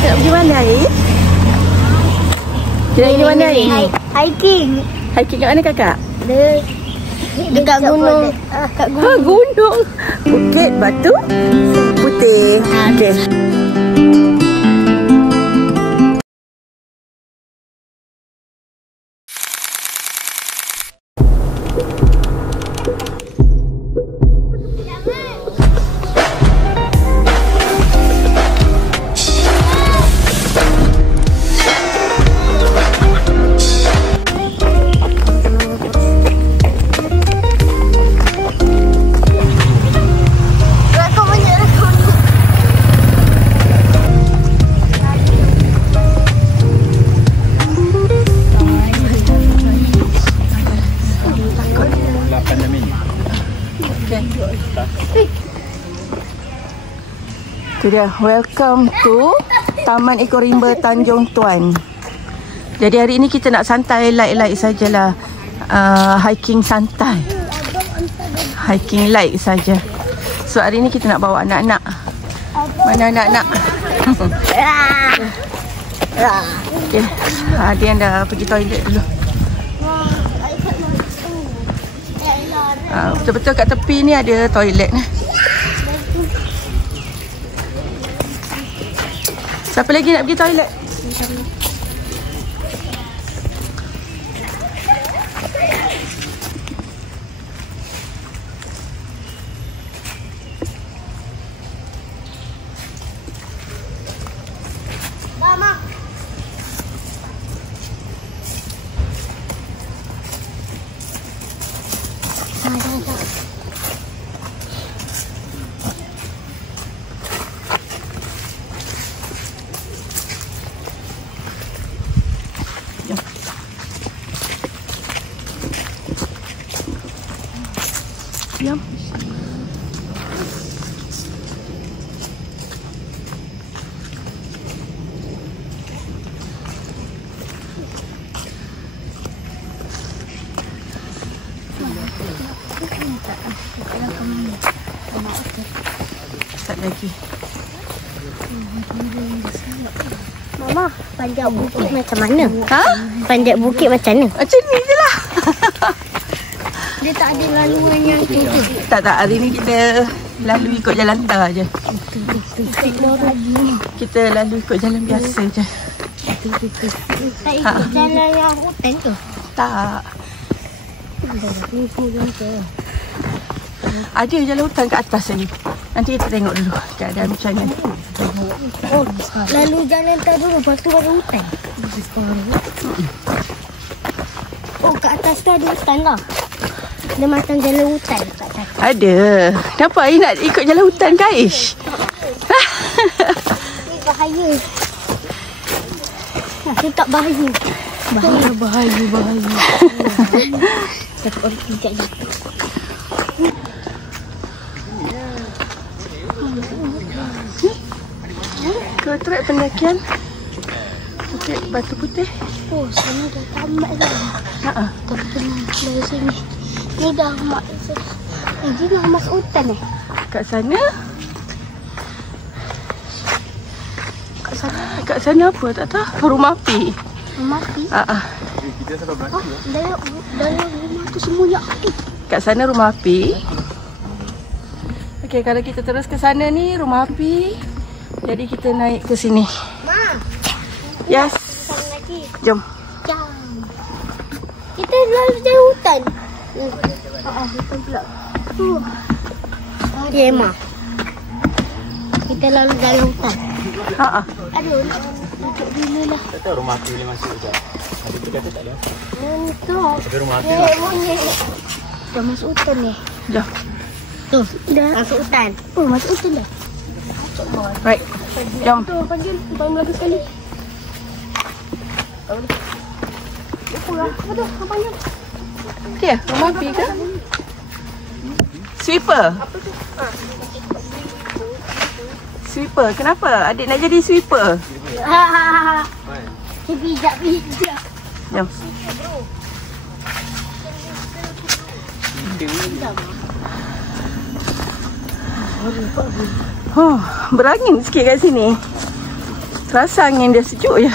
Kita nak pergi mana hari? Kita nak pergi mana hari? Hiking. Hiking kat mana kakak? Dekat gunung. Kat gunung. Gunung. Bukit Batu Putih. Okey. Itu dia, welcome to Taman Ekorimba Tanjung Tuan. Jadi hari ini kita nak santai, light sajalah. Hiking santai. Hiking light saja. So hari ini kita nak bawa anak-anak. Mana anak-anak? Okay. Dia dah pergi toilet dulu. Betul-betul kat tepi ni ada toilet. Siapa lagi nak pergi toilet? Mama. Diam. Tak lagi. Mama, panjat bukit macam mana? Ha? Panjat bukit macam mana? Macam ni je lah. Dia tak ada laluan yang tu. Tak, hari ni kita lalu ikut jalan tar je. Kita lalu ikut jalan biasa je. Tak ikut jalan yang hutan tu? Tak. Ada jalan hutan kat atas lagi. Nanti kita tengok dulu keadaan macam mana. Oh, lalu jalan tar dulu, lepas tu baru hutan? Oh, kat atas tu ada hutan lah. Dia macam jalan hutan kat atas. Ada. Kenapa Air nak ikut jalan hutan ke Aish? Ini bahaya. Ini tak bahaya. Bahaya. Takut orang pijak je. Ke trek pendakian Bukit Batu Putih. Oh, sana dah tamat dah. Haa. Tak pernah dari sini. Ni dah mak. Ini dah masuk hutan Kat sana. Kat sana apa tak tahu. Rumah api. Rumah api? Haa. Dalam rumah tu semuanya api. Kat sana rumah api. Okey, kalau kita terus ke sana ni rumah api. Jadi kita naik ke sini. Ma. Yes. Jom. Jom. Kita lalu jalan hutan. Hutan pula. Ya, Ma. Kita lalu jalan hutan. Haa. Aduh, duduk dulu lah. Tak tahu rumah api boleh masuk je. Ada tu kata tak boleh. Untuk. Tapi rumah api lah. Monyet. Dah masuk hutan ni. Jom. Tuh, dah masuk hutan. Oh, masuk hutan dah. Right. Jom. Tuh, panggil lagi sekali. Apa tu? Apa panggil? Dia, rumah api ke? Sweeper. Sweeper. Kenapa? Adik nak jadi sweeper? Bijak. Jom. Berangin sikit kat sini. Terasa angin dia sejuk je.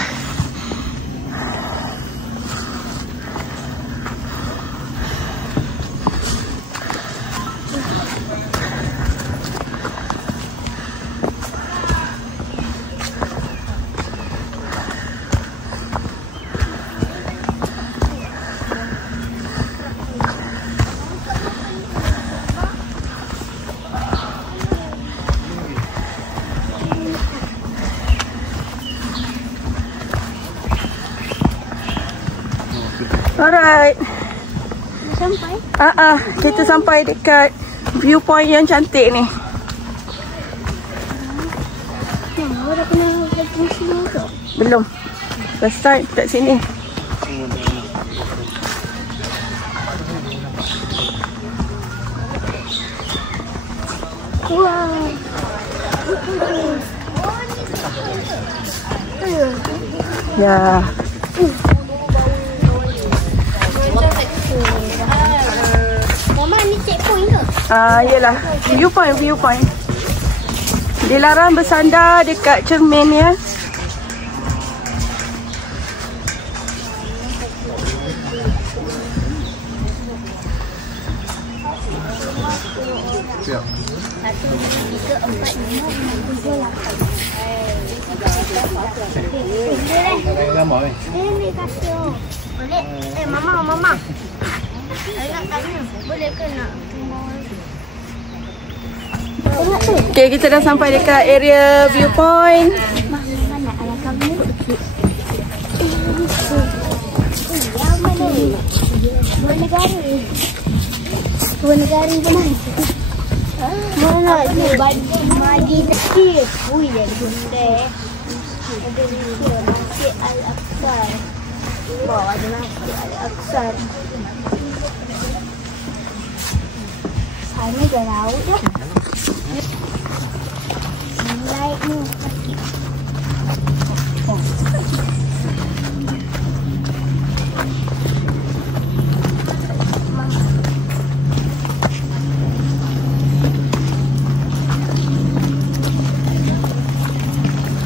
Alright. Sampai. Kita sampai dekat viewpoint yang cantik ni. Mama dah pernah pergi sini ke? Belum. First time kat sini. Wow. Ya. Mama ni checkpoint ke? Yelah. Viewpoint. Dilarang bersandar dekat cermin ya. Siap. 1, 2, 3, 4, 5, 6, 7, 8. Gambar ni. Ni kasut. Boleh? Mama. Saya nak tanya. Boleh ke nak? Okay, kita dah sampai dekat area viewpoint. Mana ayah kamu? Yang mana ni? Dua negara. Dua negara ke mana? Mana ni? Madinah. Ui, dah benda. Ada Masjid Al-Aqsa. Wow, ada Masjid Al-Aqsa. Sana ada laut dah. Light ni.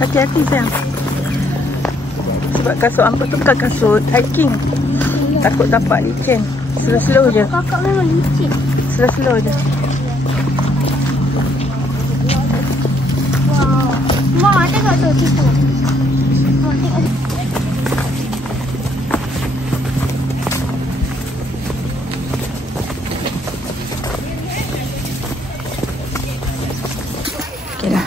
Hati-hati sayang. Sebab kasut Amber tu bukan kasut hiking. Takut tapak licin. Slow-slow je. Kakak memang licin. Slow-slow je. Wow. Mak, tengok tu situ. Mak, tengok. Okay lah.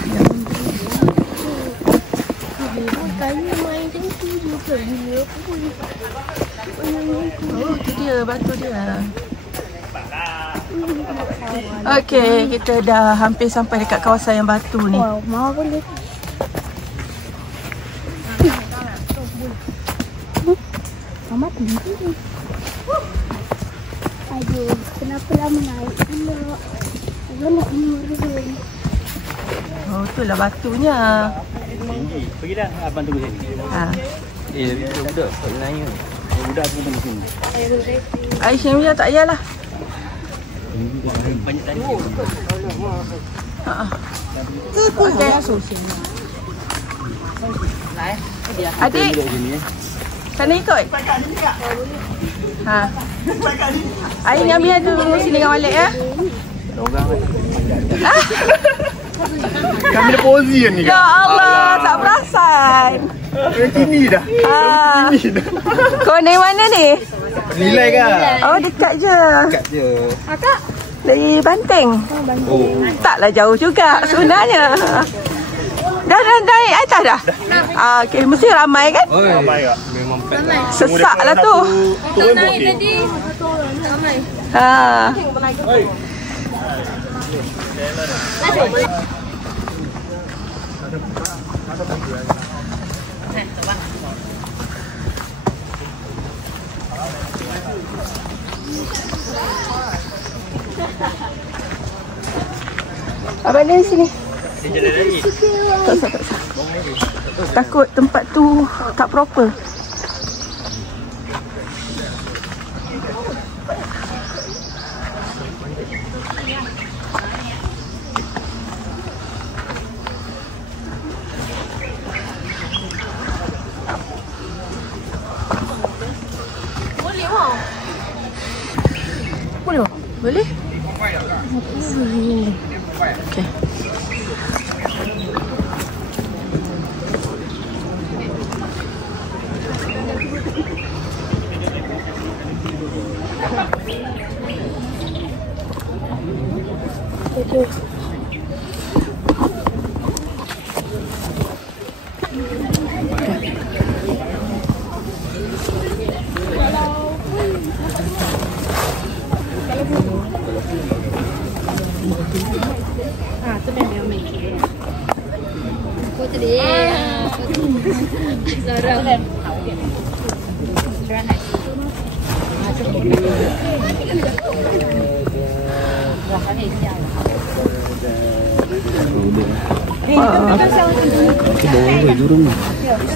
Kayuh main macam tu juga. Oh, tu dia. Batu dia. Okay, kita dah hampir sampai dekat kawasan yang batu ni. Wow, Mama boleh. Mama tinggi. Aduh, kenapa lama naik pula? Nak menurun. Oh, itulah batunya. Tinggi. Pergi dah. Abang tunggu sini. Budak. Tak nanya. Budak pun tunggu sini. Aisyah punya tak payahlah. Banyak tadi. Okay. Adik, sana ikut. Air dengan Mia tu sini dengan Walid ya. Kami dah posi ni Ya Allah, tak perasan. Kini dah. Kau dari mana ni? Nilai kan? Oh, dekat je. Dekat je. Kakak? Dari Banteng. Oh. Taklah jauh juga sebenarnya. Dah naik atas dah? Okay, mesti ramai kan? Ramai tak? Memang pack. Sesak lah tu. Turun bukit. Abang ni sini. Tak usah. Takut tempat tu tak proper. Okay.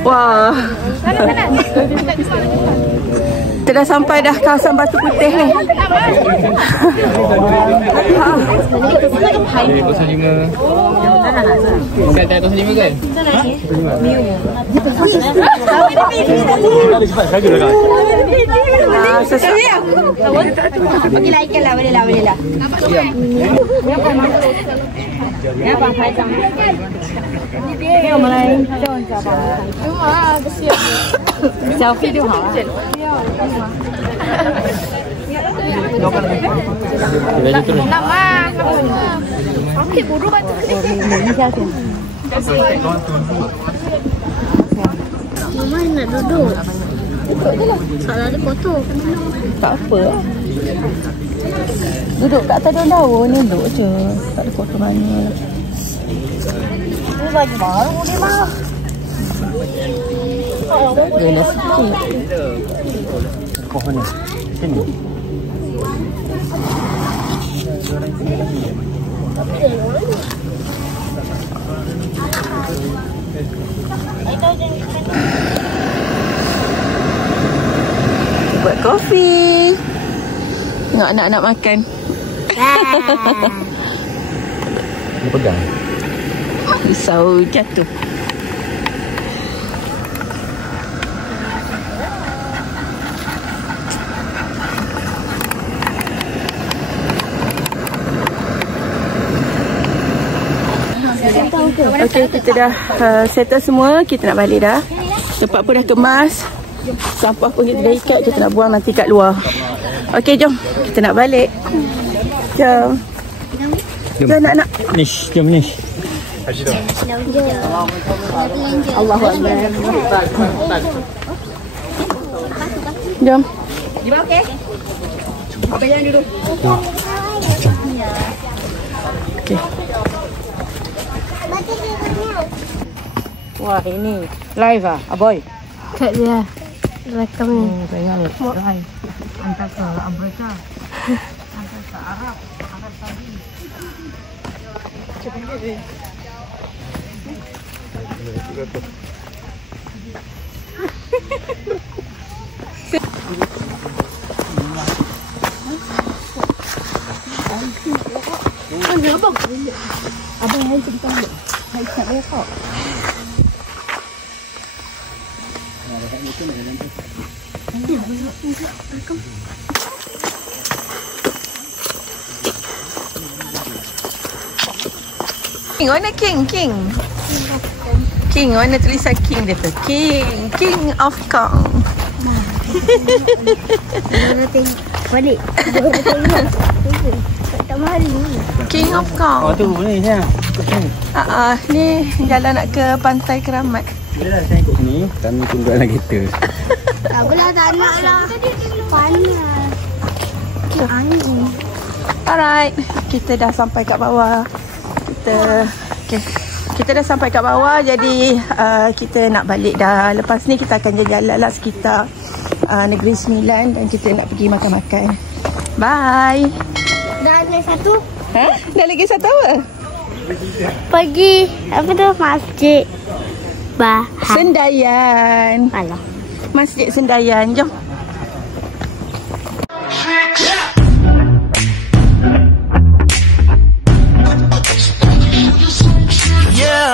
Wah. Kita dah sampai dah kawasan Batu Putih ni. Bagi like lah, boleh lah. Selfie 就好了。Okey, buru bantu. Mama nak duduk. Duduk je lah. Salah ada foto. Tak apa. Duduk kat atas daun-daun ni, duduk je. Tak ada foto mana. Ini baju baru ni mah. Boleh sikit. Pohon ni. Sini. Buat kopi. Tengok anak nak makan. Dia pegang. Risau jatuh. Okey, kita dah settle semua. Kita nak balik dah. Tempat pun dah kemas. Sampah pun kita dah ikat. Kita nak buang nanti kat luar. Okey, jom. Kita nak balik. Jom. Jom nak. Nish, jom Nish. Allahu Akbar. Jom. Di bawah okey? Apa yang duduk? Okey. Wah, ini live ah, Aboy. Kat dia. Rekam ni. Saya live. Hantar ke Amerika. Hantar ke Arab. Arab Saudi. Abang hai cerita dulu. Hai tak boleh kau. King, mana King? King, mana tulisan King dia tu? King of Kong. Mana tengok. Balik. Tak mari ni. King of Kong. Oh tu ni saya. Ni jalan nak ke Pantai Keramat. Bila dah saya ikut sini, kami tunggu dalam kereta. Tak boleh tak nak lah. Panas. Angin. Alright, kita dah sampai kat bawah. Kita dah sampai kat bawah. Jadi kita nak balik dah. Lepas ni kita akan jalan lah sekitar Negeri Sembilan dan kita nak pergi makan-makan. Bye. Dah ada satu. Dah lagi satu apa? Pergi apa tu masjid. Sendayan. Alah. Masjid Sendayan. Jom. Yeah.